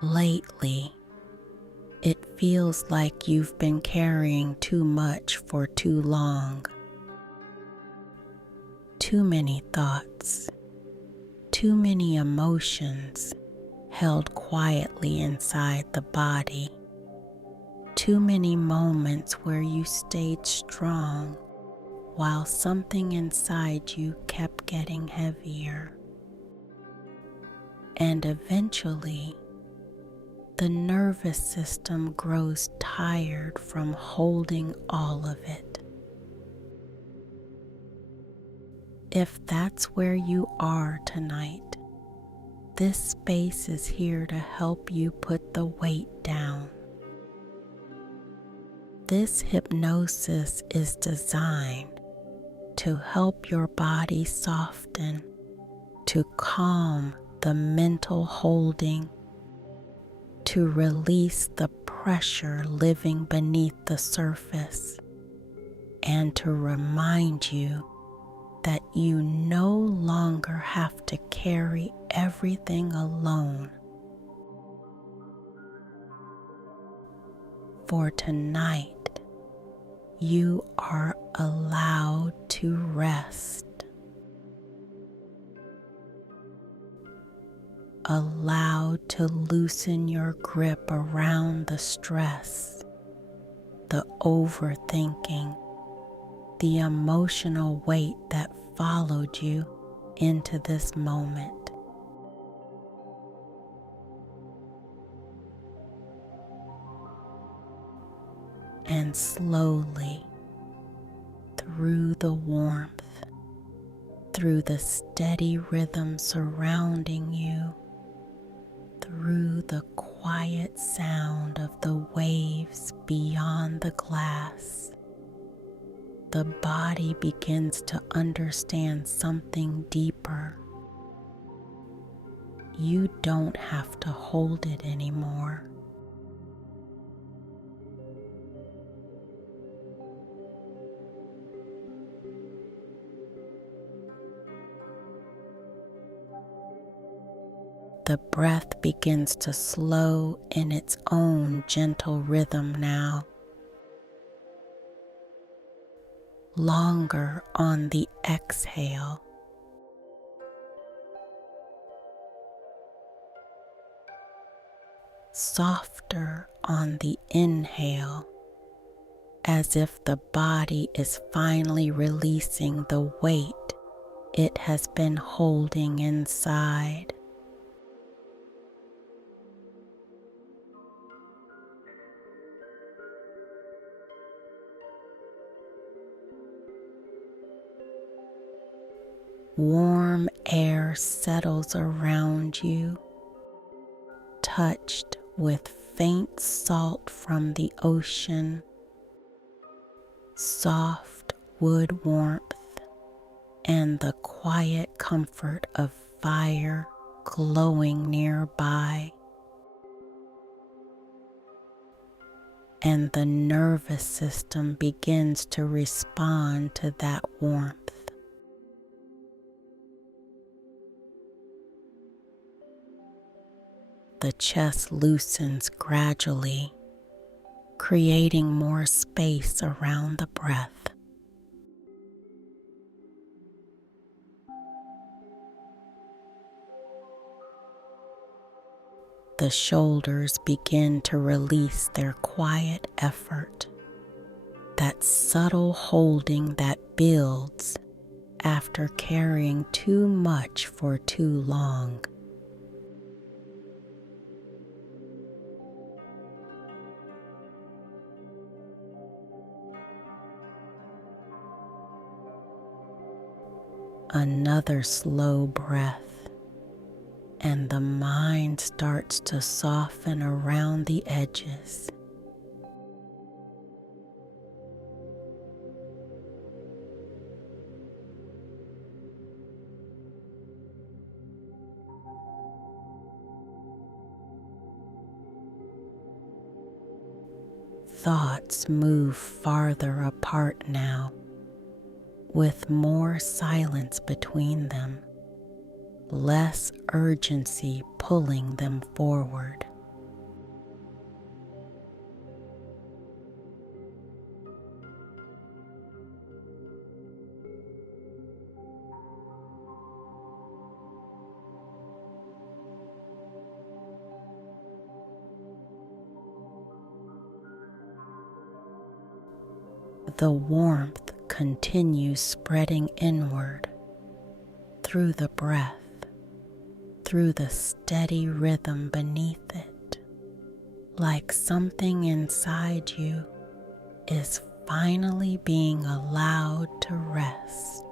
Lately, it feels like you've been carrying too much for too long. Too many thoughts, too many emotions held quietly inside the body. Too many moments where you stayed strong while something inside you kept getting heavier. And eventually, the nervous system grows tired from holding all of it. If that's where you are tonight, this space is here to help you put the weight down. This hypnosis is designed to help your body soften, to calm the mental holding, to release the pressure living beneath the surface, and to remind you that you no longer have to carry everything alone. For tonight, you are allowed to rest, allowed to loosen your grip around the stress, the overthinking, the emotional weight that followed you into this moment. And slowly, through the warmth, through the steady rhythm surrounding you, through the quiet sound of the waves beyond the glass, the body begins to understand something deeper. You don't have to hold it anymore. The breath begins to slow in its own gentle rhythm now. Longer on the exhale. Softer on the inhale, as if the body is finally releasing the weight it has been holding inside. Warm air settles around you, touched with faint salt from the ocean, soft wood warmth, and the quiet comfort of fire glowing nearby. And the nervous system begins to respond to that warmth. The chest loosens gradually, creating more space around the breath. The shoulders begin to release their quiet effort, that subtle holding that builds after carrying too much for too long. Another slow breath, and the mind starts to soften around the edges. Thoughts move farther apart now, with more silence between them, less urgency pulling them forward. The warmth continues spreading inward through the breath, through the steady rhythm beneath it, like something inside you is finally being allowed to rest.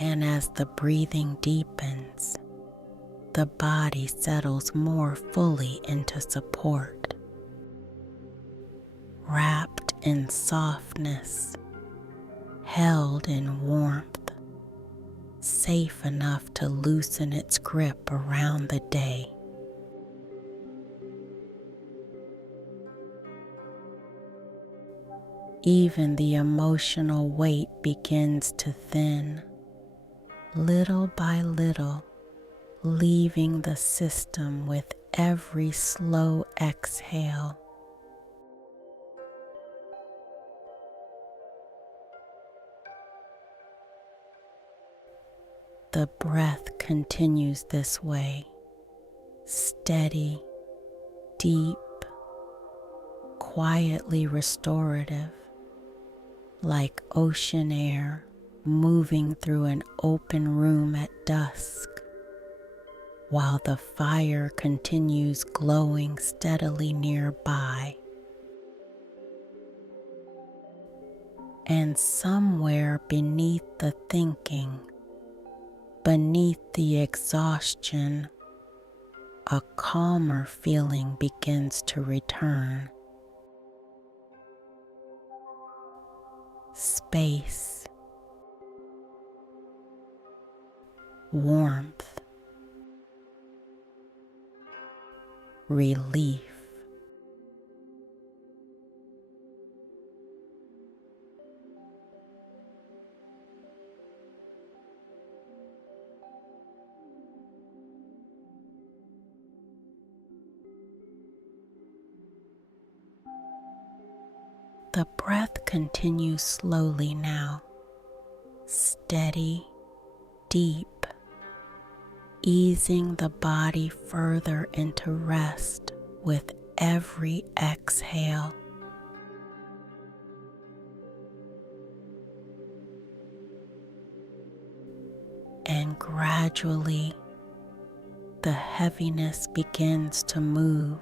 And as the breathing deepens, the body settles more fully into support, wrapped in softness, held in warmth, safe enough to loosen its grip around the day. Even the emotional weight begins to thin, little by little, leaving the system with every slow exhale. The breath continues this way, steady, deep, quietly restorative, like ocean air moving through an open room at dusk, while the fire continues glowing steadily nearby. And somewhere beneath the thinking, beneath the exhaustion, a calmer feeling begins to return. Space, warmth, relief. The breath continues slowly now, steady, deep, easing the body further into rest with every exhale. And gradually, the heaviness begins to move.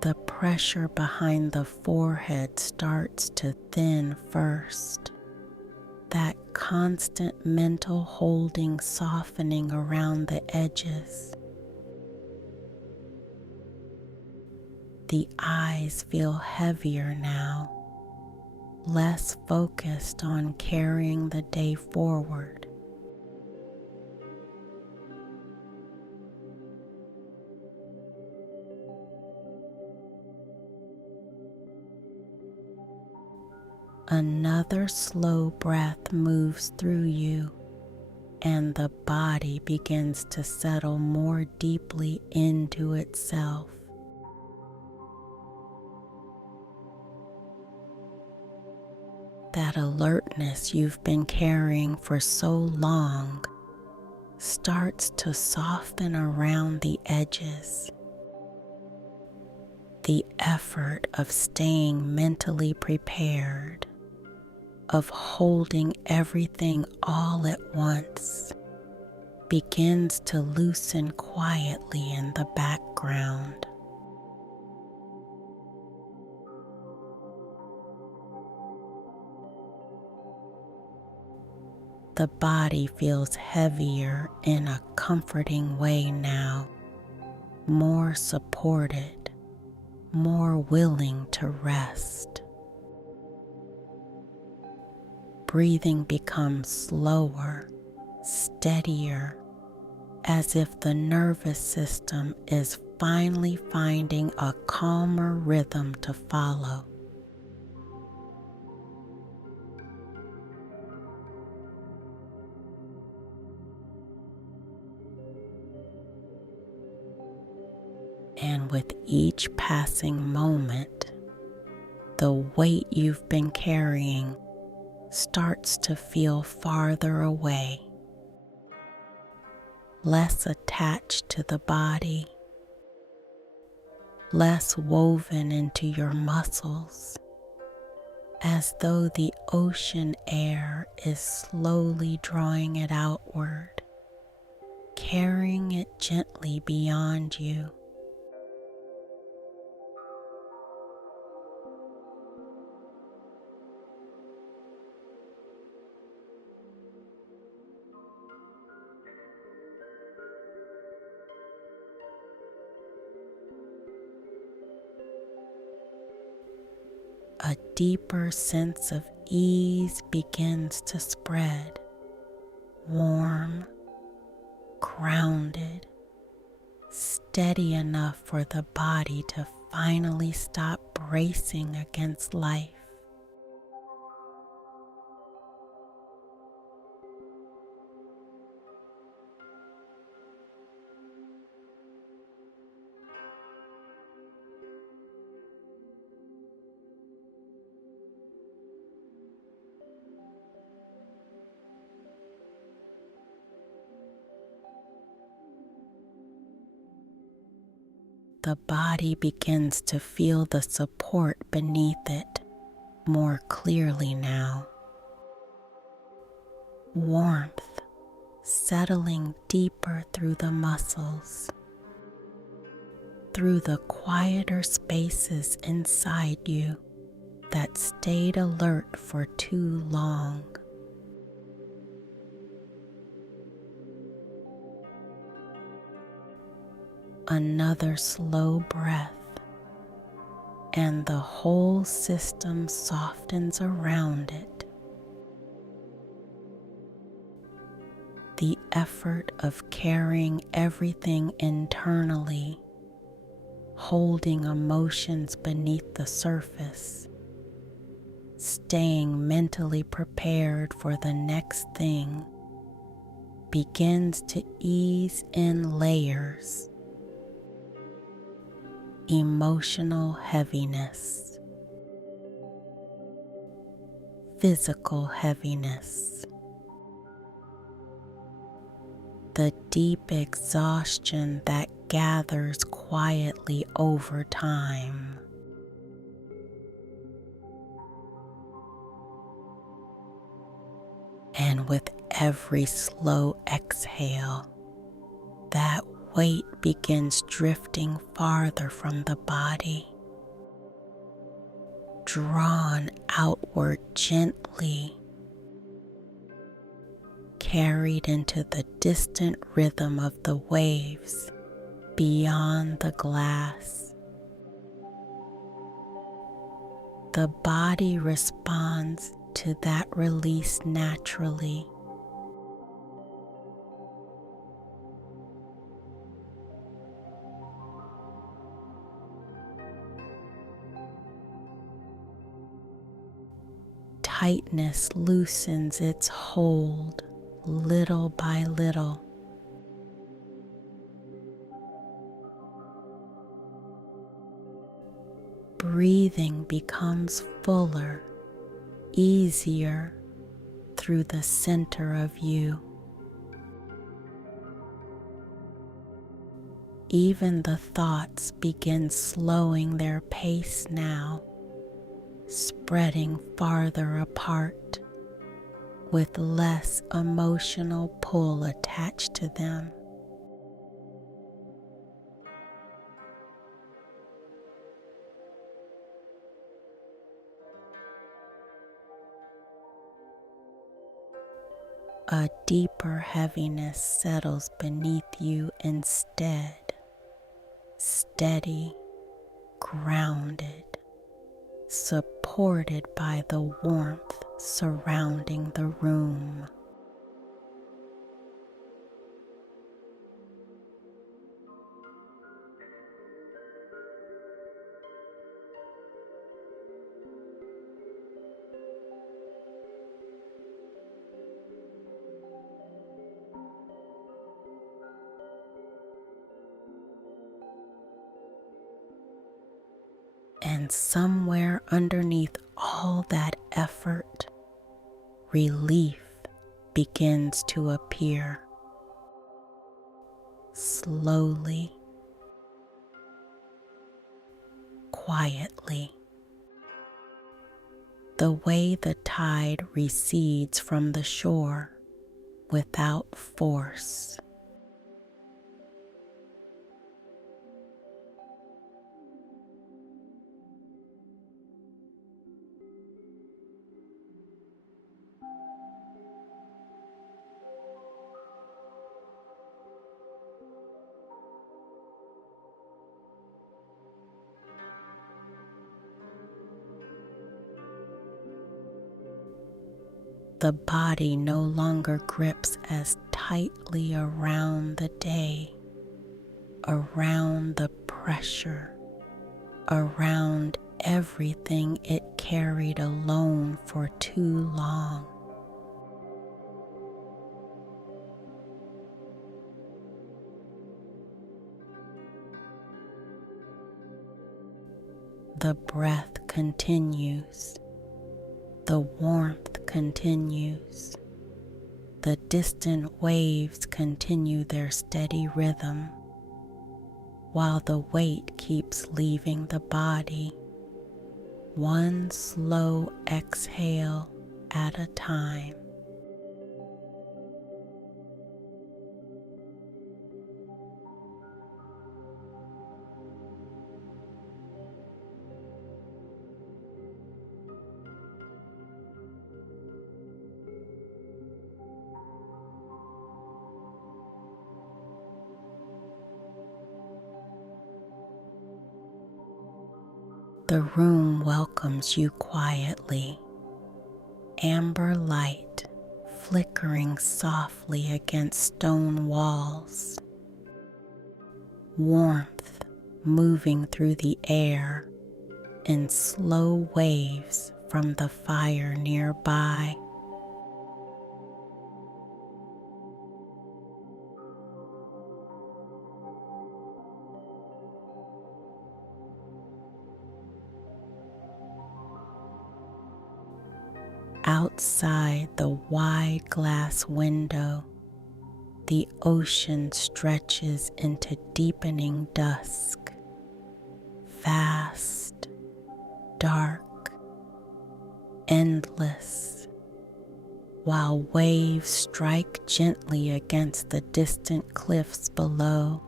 The pressure behind the forehead starts to thin first, that constant mental holding softening around the edges. The eyes feel heavier now, less focused on carrying the day forward. Another slow breath moves through you, and the body begins to settle more deeply into itself. That alertness you've been carrying for so long starts to soften around the edges. The effort of staying mentally prepared, of holding everything all at once, begins to loosen quietly in the background. The body feels heavier in a comforting way now, more supported, more willing to rest. Breathing becomes slower, steadier, as if the nervous system is finally finding a calmer rhythm to follow. And with each passing moment, the weight you've been carrying starts to feel farther away, less attached to the body, less woven into your muscles, as though the ocean air is slowly drawing it outward, carrying it gently beyond you. A deeper sense of ease begins to spread, warm, grounded, steady enough for the body to finally stop bracing against life. The body begins to feel the support beneath it more clearly now. Warmth settling deeper through the muscles, through the quieter spaces inside you that stayed alert for too long. Another slow breath, and the whole system softens around it. The effort of carrying everything internally, holding emotions beneath the surface, staying mentally prepared for the next thing, begins to ease in layers. Emotional heaviness, physical heaviness, the deep exhaustion that gathers quietly over time. And with every slow exhale, that weight begins drifting farther from the body, drawn outward gently, carried into the distant rhythm of the waves beyond the glass. The body responds to that release naturally. Tightness loosens its hold little by little. Breathing becomes fuller, easier through the center of you. Even the thoughts begin slowing their pace now, spreading farther apart, with less emotional pull attached to them. A deeper heaviness settles beneath you instead, steady, grounded, supported by the warmth surrounding the room. And somewhere underneath all that effort, relief begins to appear. Slowly, quietly, the way the tide recedes from the shore without force. The body no longer grips as tightly around the day, around the pressure, around everything it carried alone for too long. The breath continues. The warmth continues. The distant waves continue their steady rhythm, while the weight keeps leaving the body, one slow exhale at a time. The room welcomes you quietly, amber light flickering softly against stone walls, warmth moving through the air in slow waves from the fire nearby. Outside the wide glass window, the ocean stretches into deepening dusk, vast, dark, endless, while waves strike gently against the distant cliffs below,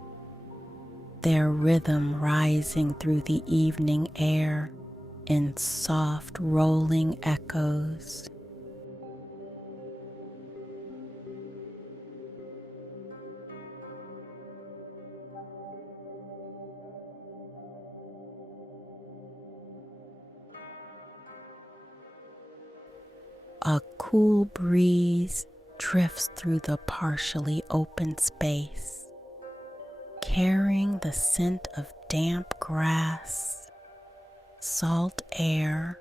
their rhythm rising through the evening air in soft rolling echoes. A cool breeze drifts through the partially open space, carrying the scent of damp grass, salt air,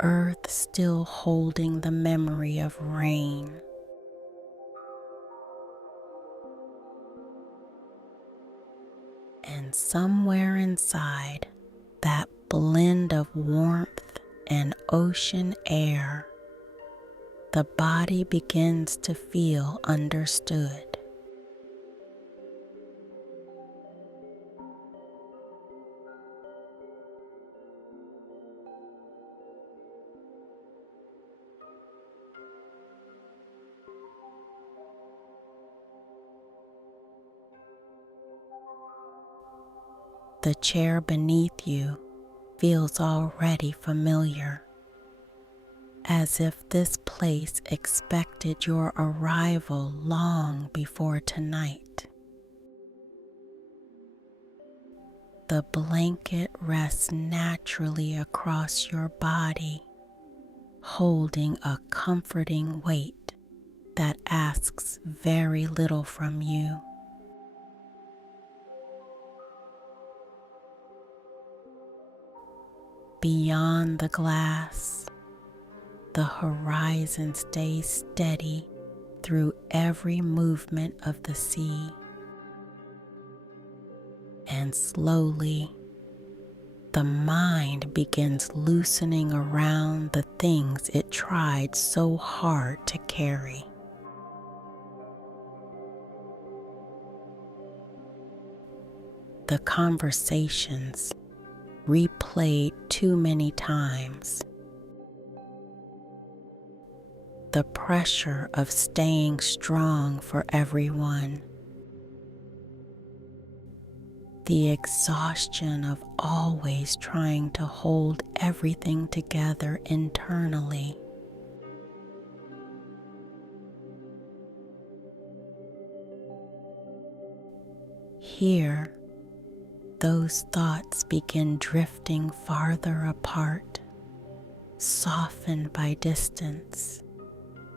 earth still holding the memory of rain. And somewhere inside that blend of warmth and ocean air, the body begins to feel understood. The chair beneath you feels already familiar, as if this place expected your arrival long before tonight. The blanket rests naturally across your body, holding a comforting weight that asks very little from you. Beyond the glass, the horizon stays steady through every movement of the sea. And slowly, the mind begins loosening around the things it tried so hard to carry. The conversations replayed too many times. The pressure of staying strong for everyone. The exhaustion of always trying to hold everything together internally. Here, those thoughts begin drifting farther apart, softened by distance,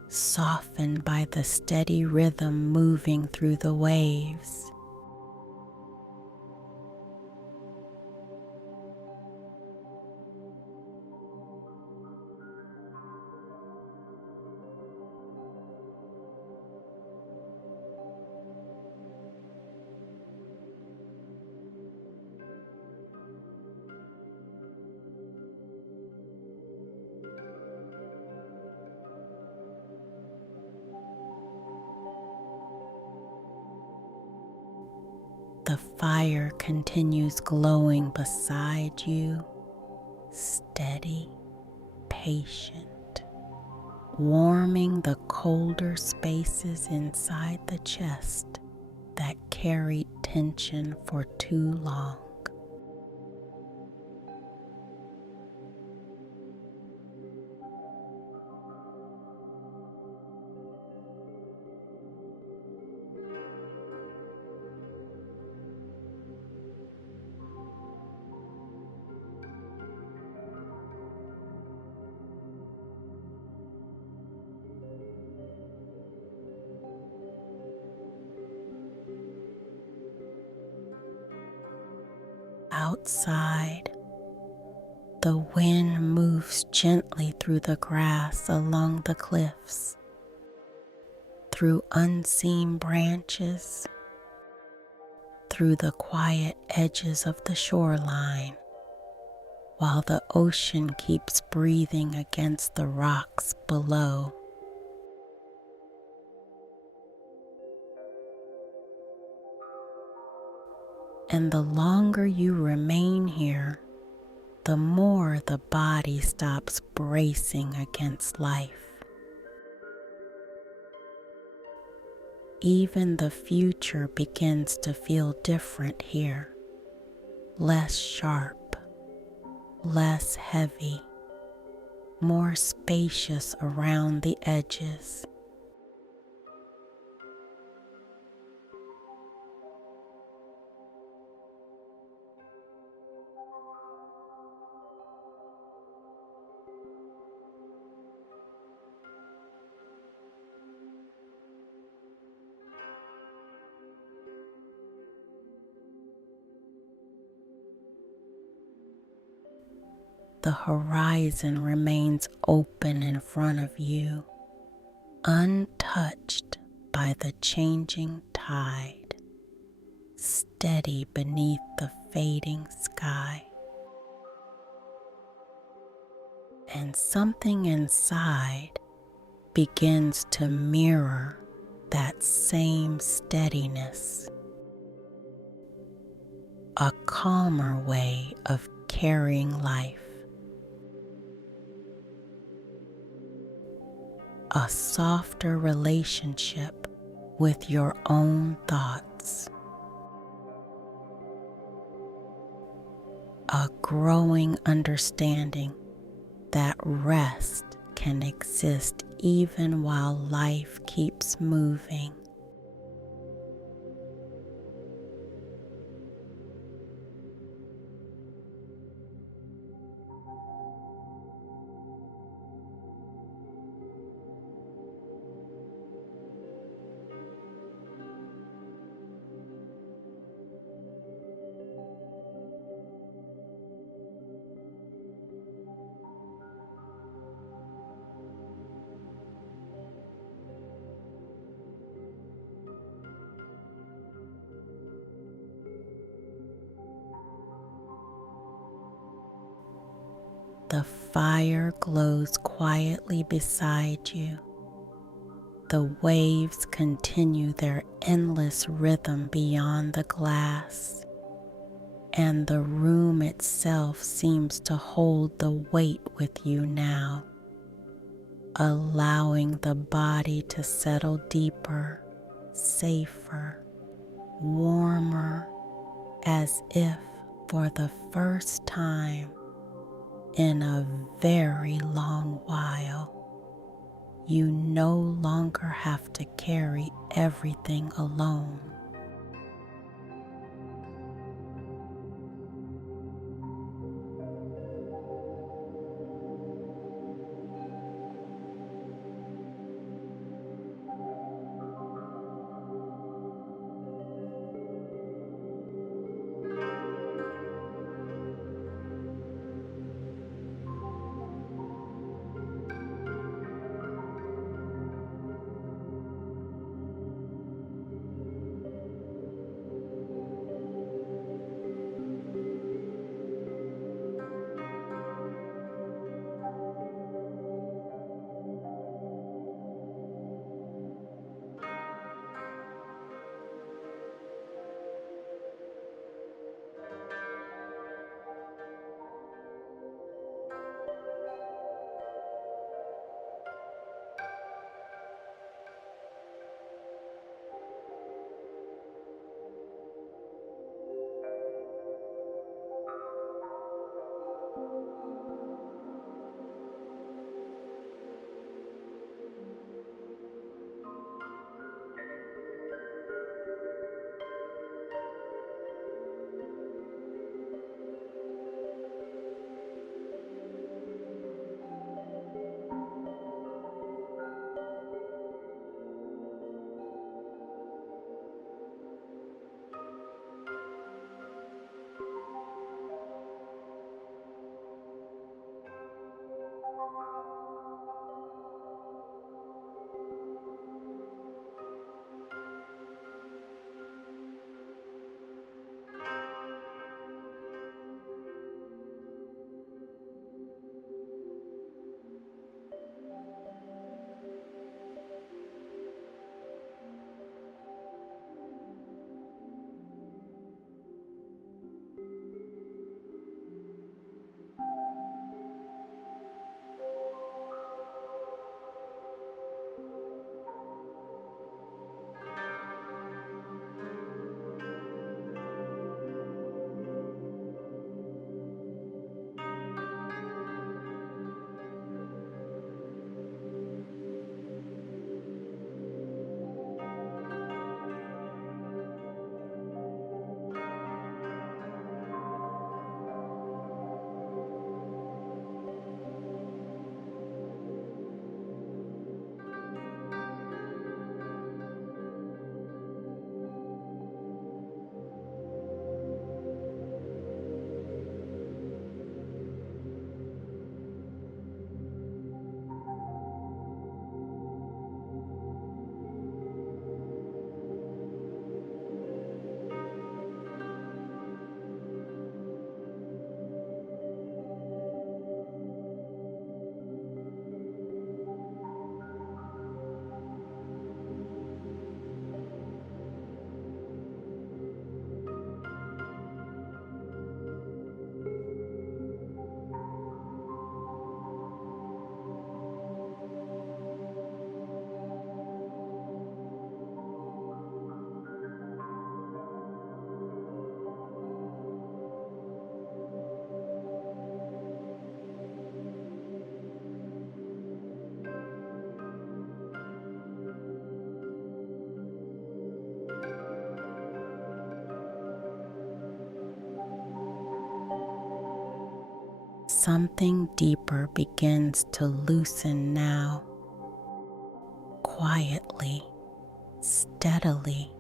softened by the steady rhythm moving through the waves. The fire continues glowing beside you, steady, patient, warming the colder spaces inside the chest that carried tension for too long. Outside, the wind moves gently through the grass along the cliffs, through unseen branches, through the quiet edges of the shoreline, while the ocean keeps breathing against the rocks below. And the longer you remain here, the more the body stops bracing against life. Even the future begins to feel different here, less sharp, less heavy, more spacious around the edges. The horizon remains open in front of you, untouched by the changing tide, steady beneath the fading sky. And something inside begins to mirror that same steadiness, a calmer way of carrying life. A softer relationship with your own thoughts. A growing understanding that rest can exist even while life keeps moving. The fire glows quietly beside you. The waves continue their endless rhythm beyond the glass, and the room itself seems to hold the weight with you now, allowing the body to settle deeper, safer, warmer, as if for the first time in a very long while, you no longer have to carry everything alone. Something deeper begins to loosen now, quietly, steadily,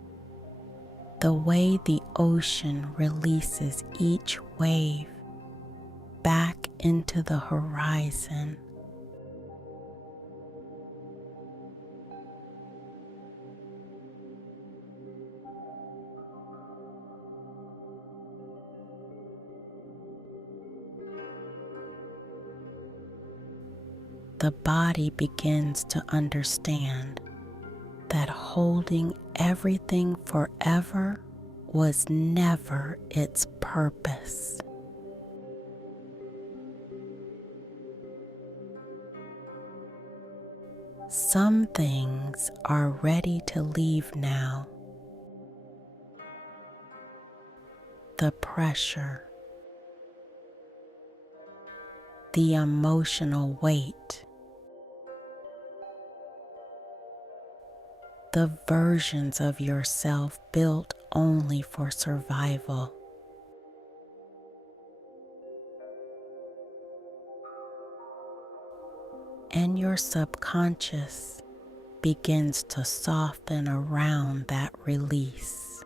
the way the ocean releases each wave back into the horizon. the body begins to understand that holding everything forever was never its purpose. Some things are ready to leave now. The pressure, the emotional weight, the versions of yourself built only for survival. And your subconscious begins to soften around that release.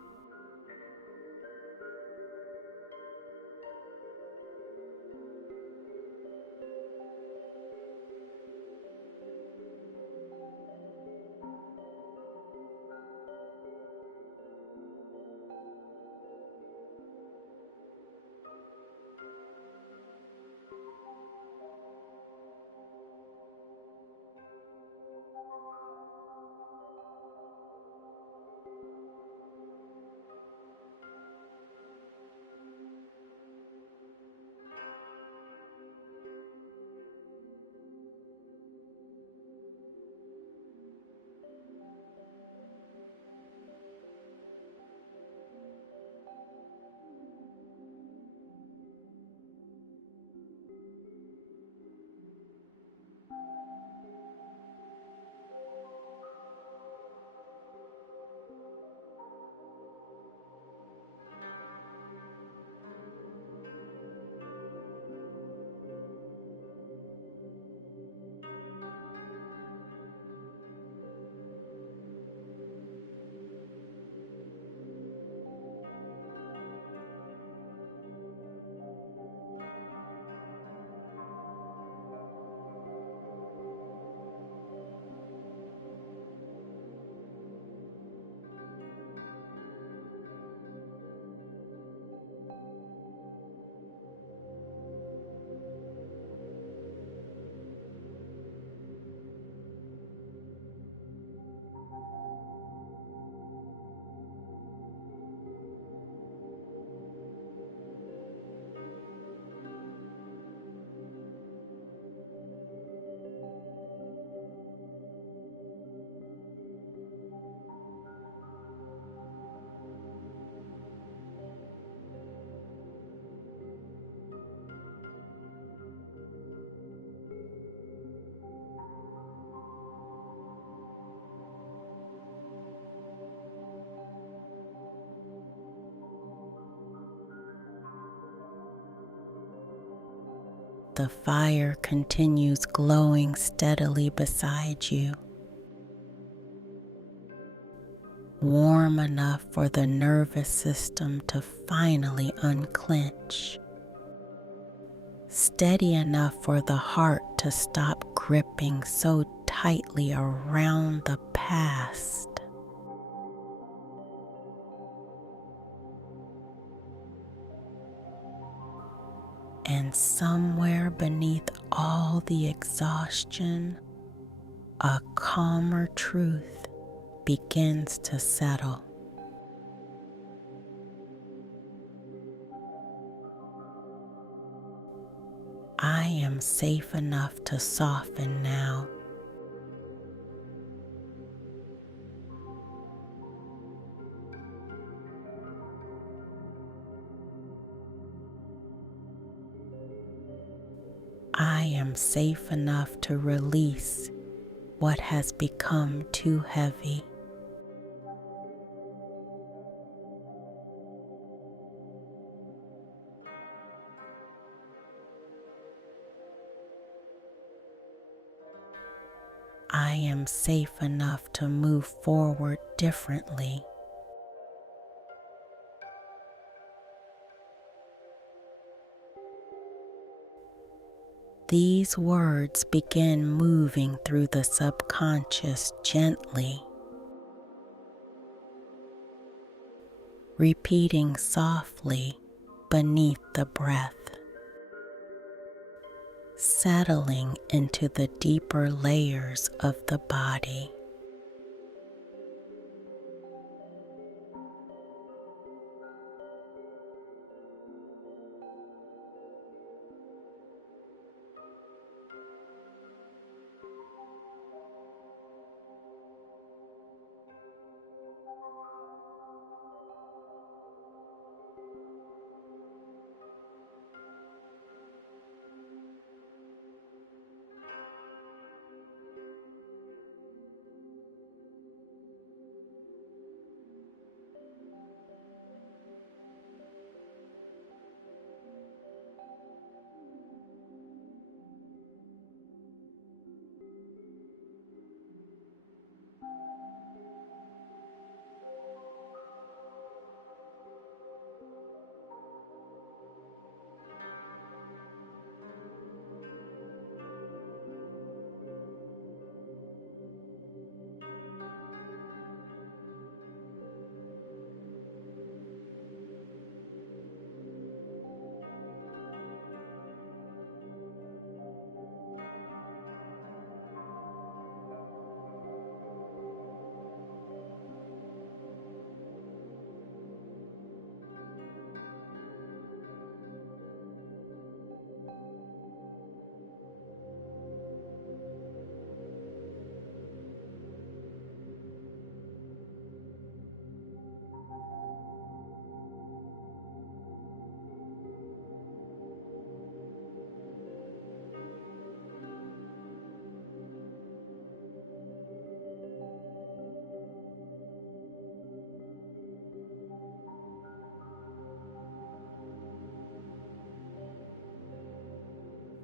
The fire continues glowing steadily beside you, warm enough for the nervous system to finally unclench, steady enough for the heart to stop gripping so tightly around the past. And somewhere beneath all the exhaustion, a calmer truth begins to settle. I am safe enough to soften now. I am safe enough to release what has become too heavy. I am safe enough to move forward differently. These words begin moving through the subconscious gently, repeating softly beneath the breath. settling into the deeper layers of the body.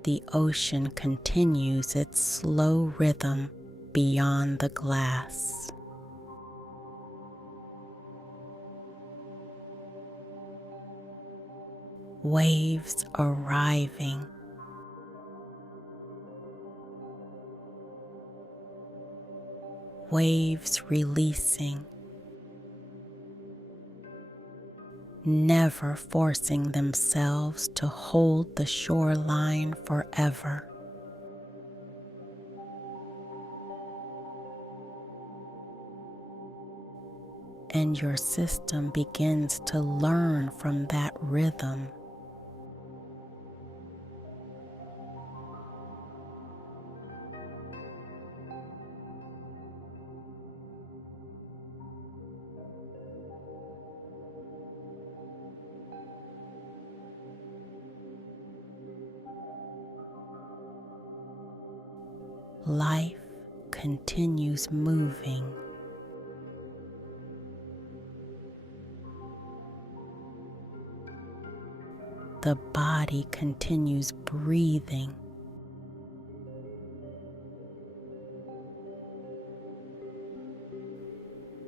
The ocean continues its slow rhythm beyond the glass. Waves arriving, waves releasing, never forcing themselves to hold the shoreline forever. And your system begins to learn from that rhythm. Life continues moving. The body continues breathing.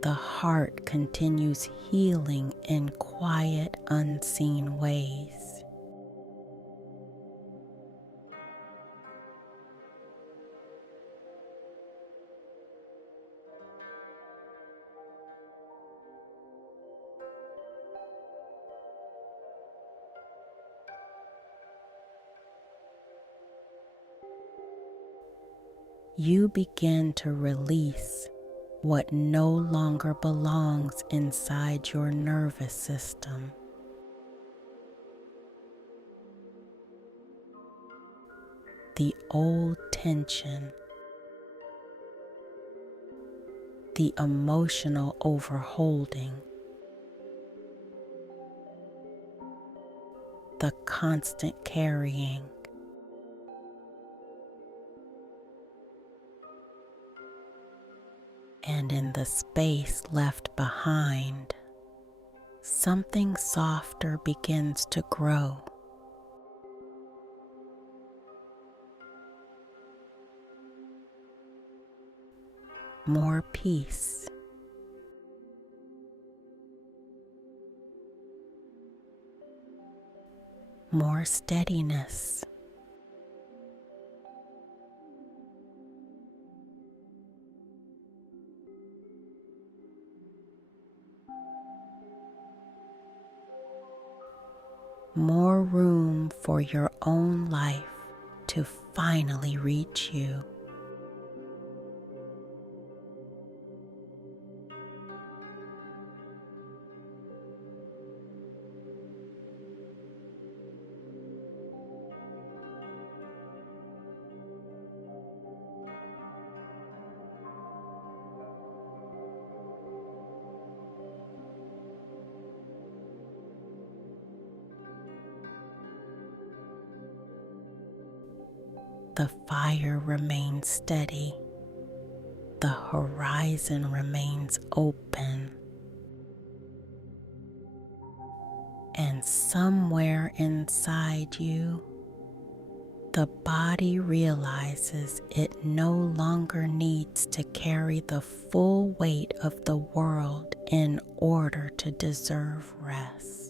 The heart continues healing in quiet, unseen ways. You begin to release what no longer belongs inside your nervous system. The old tension, the emotional overholding, the constant carrying. And in the space left behind, something softer begins to grow. More peace, more steadiness, more room for your own life to finally reach you. The fire remains steady. The horizon remains open. And somewhere inside you, the body realizes it no longer needs to carry the full weight of the world in order to deserve rest.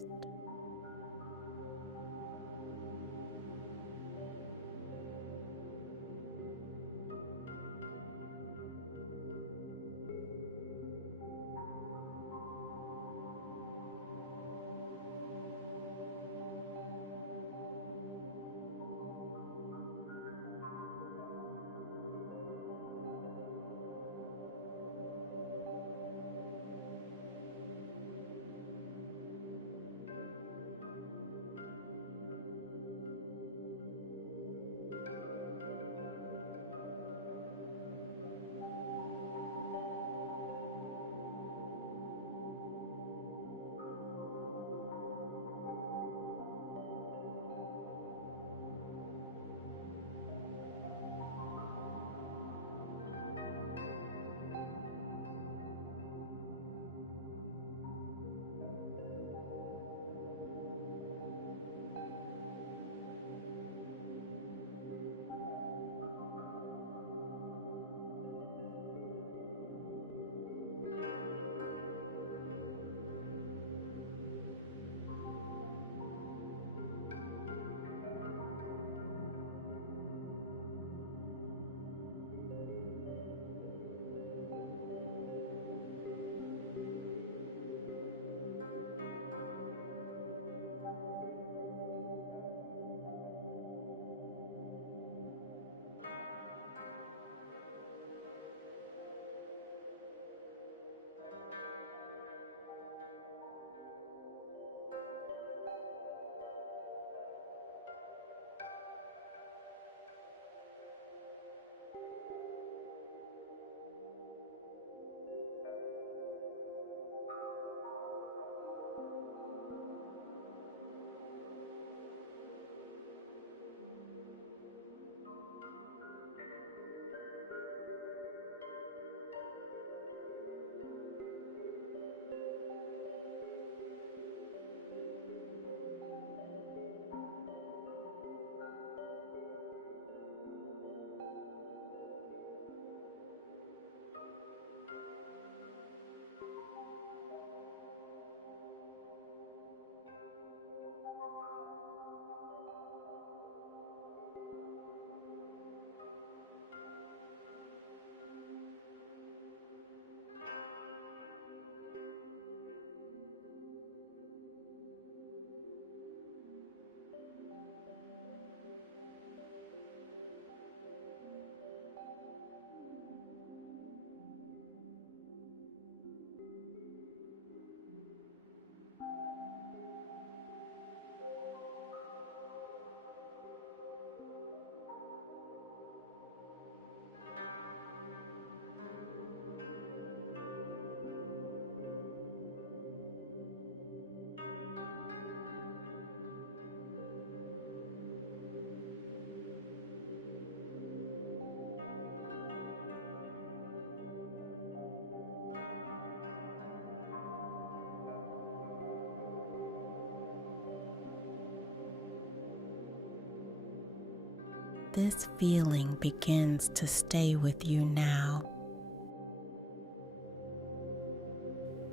This feeling begins to stay with you now.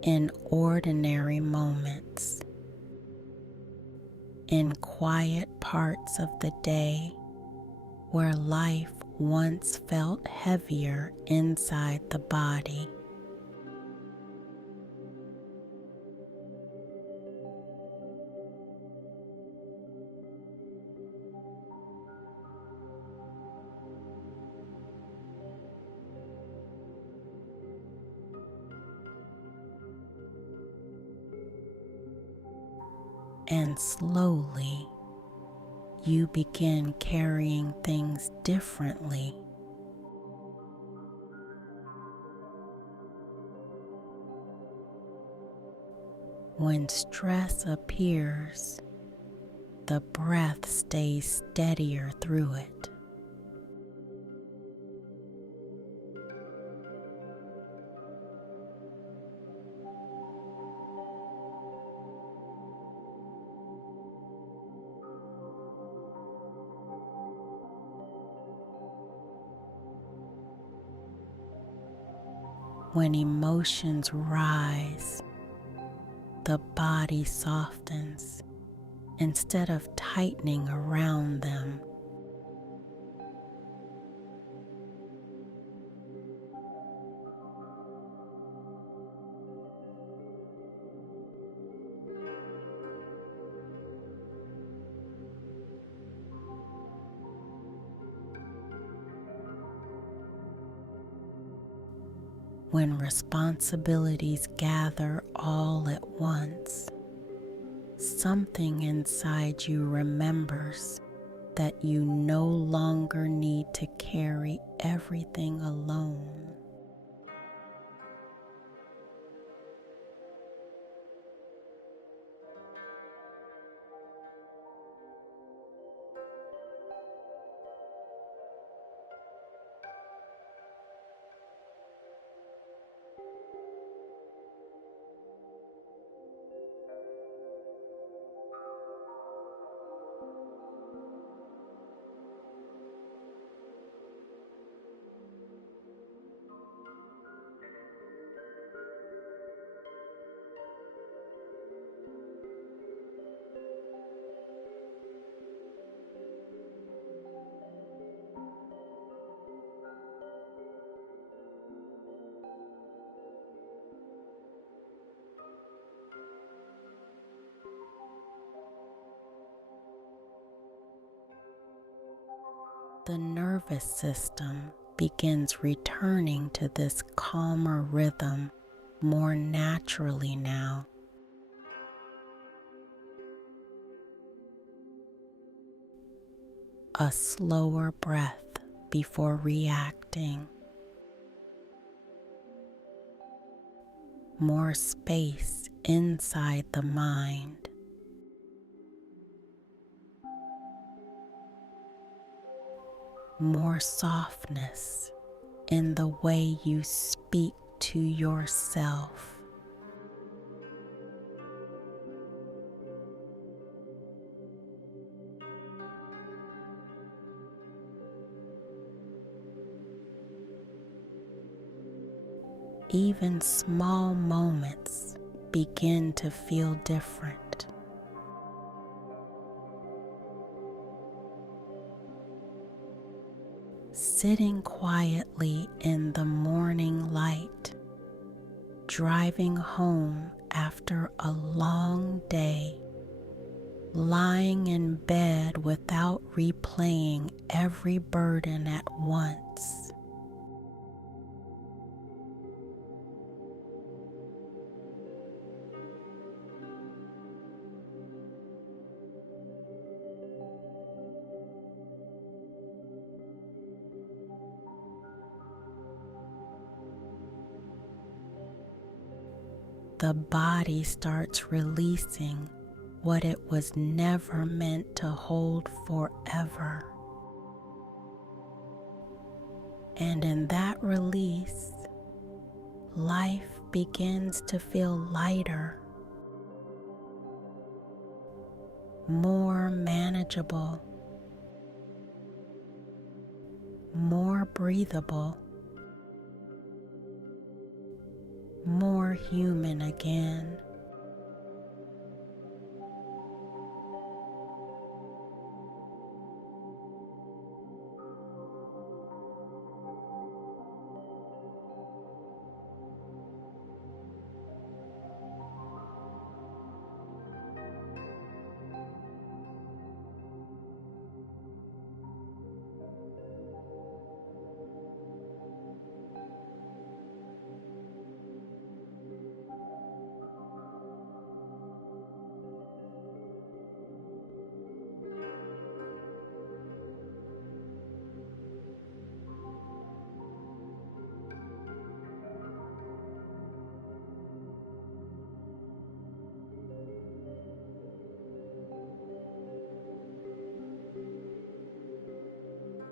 In ordinary moments, in quiet parts of the day where life once felt heavier inside the body. And slowly, you begin carrying things differently. When stress appears, the breath stays steadier through it. When emotions rise, the body softens instead of tightening around them. When responsibilities gather all at once, something inside you remembers that you no longer need to carry everything alone. The nervous system begins returning to this calmer rhythm more naturally now. A slower breath before reacting, more space inside the mind. More softness in the way you speak to yourself. Even small moments begin to feel different. Sitting quietly in the morning light, driving home after a long day, lying in bed without replaying every burden at once. The body starts releasing what it was never meant to hold forever. And in that release, life begins to feel lighter, more manageable, more breathable, more human again.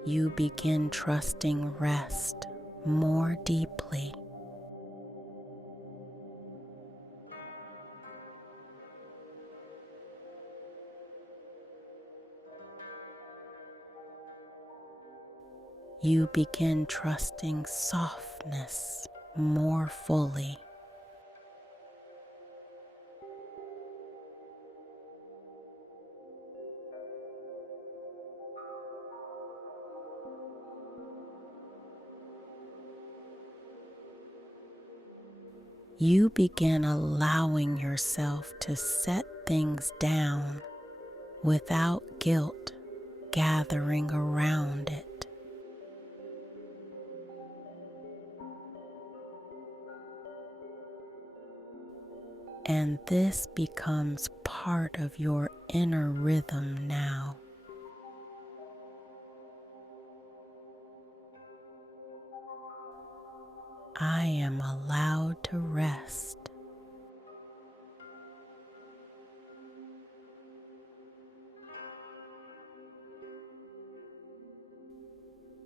You begin trusting rest more deeply. You begin trusting softness more fully. You begin allowing yourself to set things down without guilt gathering around it. And this becomes part of your inner rhythm now. I am allowed to rest.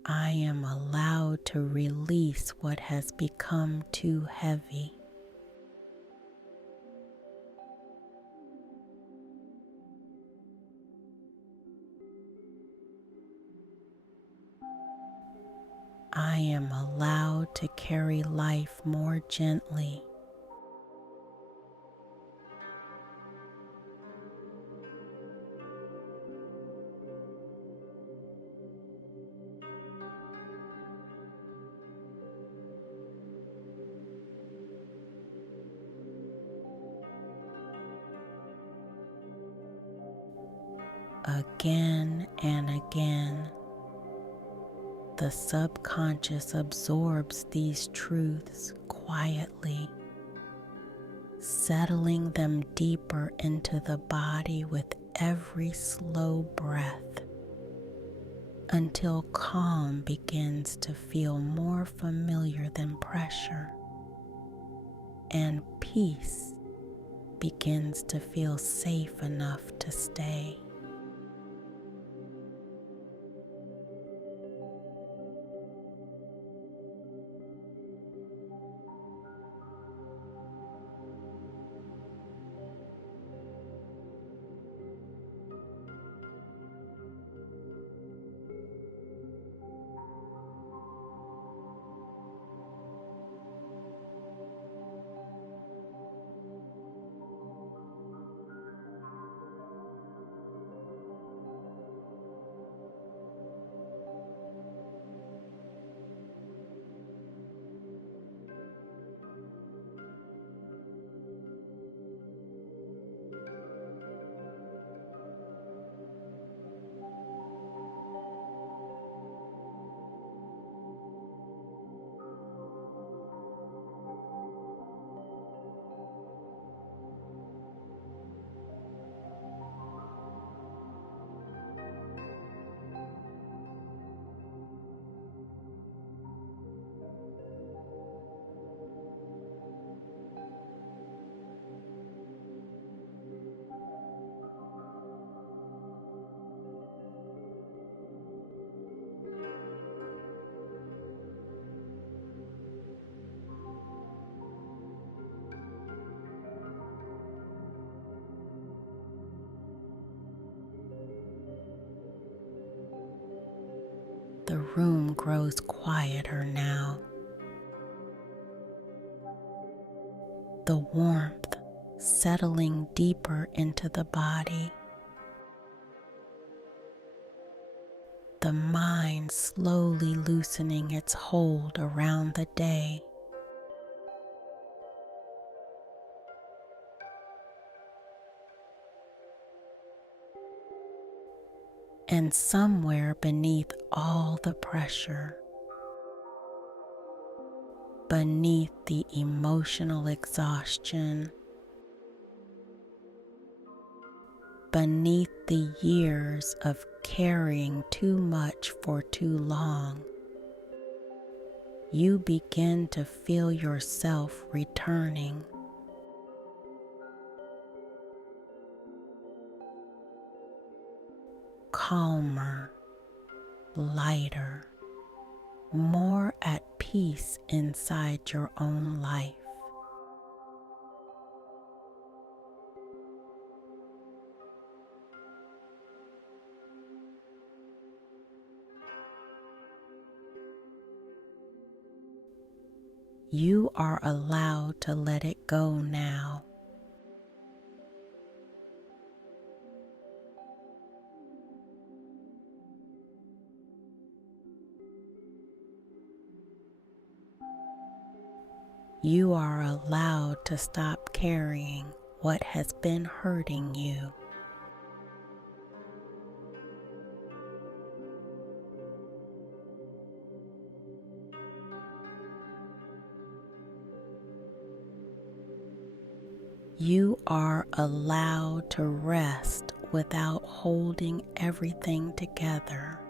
I am allowed to release what has become too heavy. I am allowed to carry life more gently. Again and again, the subconscious absorbs these truths quietly, settling them deeper into the body with every slow breath, until calm begins to feel more familiar than pressure, and peace begins to feel safe enough to stay. The room grows quieter now. The warmth settling deeper into the body. The mind slowly loosening its hold around the day. And somewhere beneath all the pressure, beneath the emotional exhaustion, beneath the years of carrying too much for too long, you begin to feel yourself returning. Calmer, lighter, more at peace inside your own life. You are allowed to let it go now. You are allowed to stop carrying what has been hurting you. You are allowed to rest without holding everything together.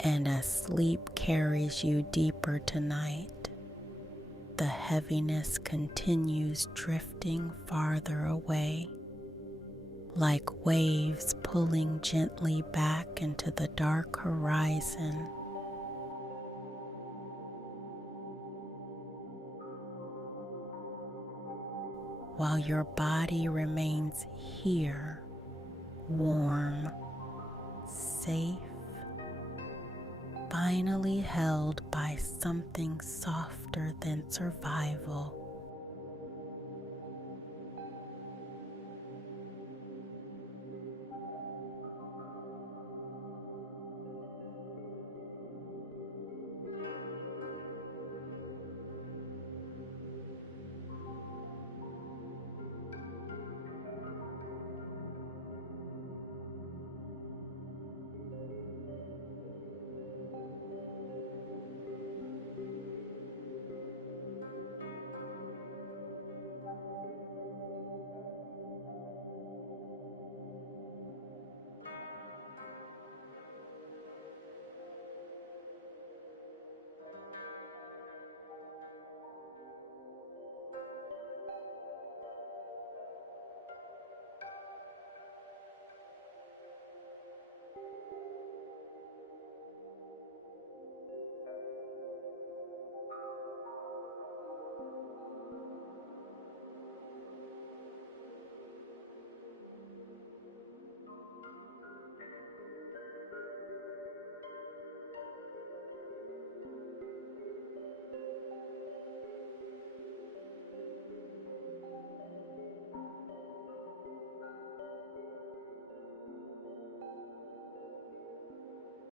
And as sleep carries you deeper tonight, the heaviness continues drifting farther away, like waves pulling gently back into the dark horizon. While your body remains here, warm, safe, finally held by something softer than survival.